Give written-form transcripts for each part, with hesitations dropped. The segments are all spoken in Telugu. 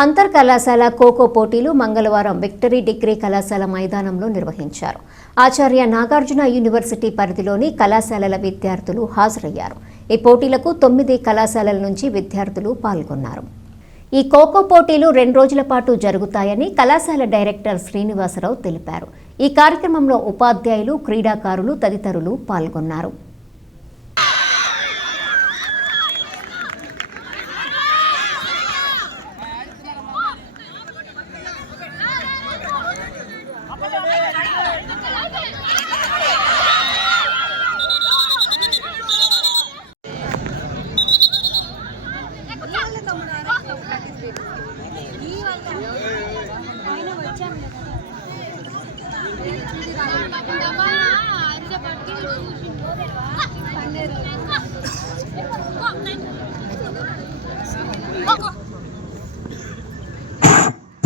అంతర్ కళాశాల ఖోఖో పోటీలు మంగళవారం విక్టరీ డిగ్రీ కళాశాల మైదానంలో నిర్వహించారు. ఆచార్య నాగార్జున యూనివర్సిటీ పరిధిలోని కళాశాలల విద్యార్థులు హాజరయ్యారు. ఈ పోటీలకు 9 కళాశాలల నుంచి విద్యార్థులు పాల్గొన్నారు. ఈ ఖోఖో పోటీలు 2 రోజుల పాటు జరుగుతాయని కళాశాల డైరెక్టర్ శ్రీనివాసరావు తెలిపారు. ఈ కార్యక్రమంలో ఉపాధ్యాయులు, క్రీడాకారులు తదితరులు పాల్గొన్నారు.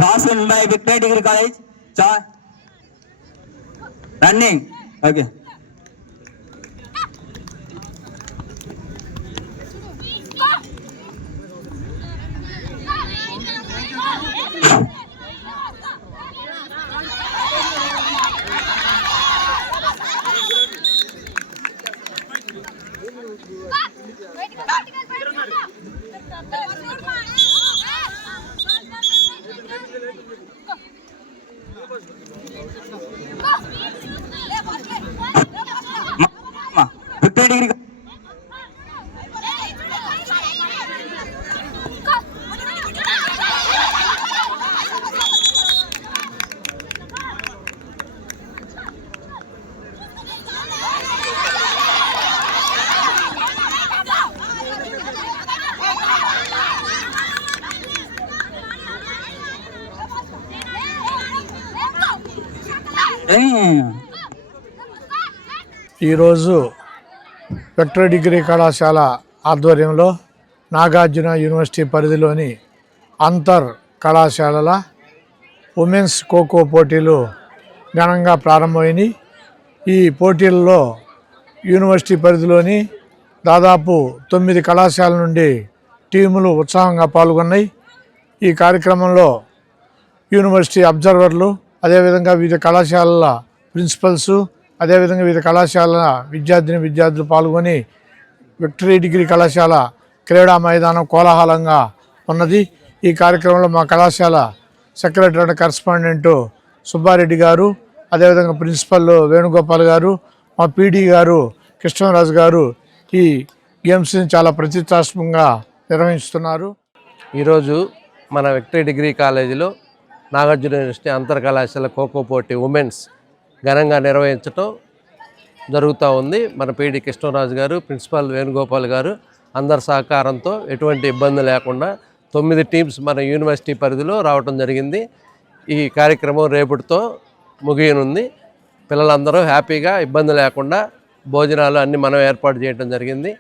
Pass in by Victory Degree College. Running. Okay. Victory Degree. ఈరోజు విక్టరీ డిగ్రీ కళాశాల ఆధ్వర్యంలో నాగార్జున యూనివర్సిటీ పరిధిలోని అంతర్ కళాశాలల ఉమెన్స్ ఖోఖో పోటీలు ఘనంగా ప్రారంభమైనవి. ఈ పోటీల్లో యూనివర్సిటీ పరిధిలోని దాదాపు 9 కళాశాల నుండి టీములు ఉత్సాహంగా పాల్గొన్నాయి. ఈ కార్యక్రమంలో యూనివర్సిటీ అబ్జర్వర్లు, అదేవిధంగా వివిధ కళాశాలల ప్రిన్సిపల్స్, అదేవిధంగా వివిధ కళాశాలల విద్యార్థులు పాల్గొని విక్టరీ డిగ్రీ కళాశాల క్రీడా మైదానం కోలాహలంగా ఉన్నది. ఈ కార్యక్రమంలో మా కళాశాల సెక్రటరీ అండ్ కరెస్పాండెంట్ సుబ్బారెడ్డి గారు, అదేవిధంగా ప్రిన్సిపల్ వేణుగోపాల్ గారు, మా పీడీ గారు కృష్ణరాజు గారు ఈ గేమ్స్ని చాలా ప్రతిష్టాత్మకంగా నిర్వహిస్తున్నారు. ఈరోజు మన విక్టరీ డిగ్రీ కాలేజీలో నాగార్జున యూనివర్సిటీ అంతర్ కళాశాల ఖోఖో పోటీ ఉమెన్స్ ఘనంగా నిర్వహించడం జరుగుతూ ఉంది. మన పీడీ కృష్ణరాజు గారు, ప్రిన్సిపాల్ వేణుగోపాల్ గారు అందరి సహకారంతో ఎటువంటి ఇబ్బంది లేకుండా 9 టీమ్స్ మన యూనివర్సిటీ పరిధిలో రావడం జరిగింది. ఈ కార్యక్రమం రేపటితో ముగియనుంది. పిల్లలందరూ హ్యాపీగా ఇబ్బంది లేకుండా భోజనాలు అన్నీ మనం ఏర్పాటు చేయడం జరిగింది.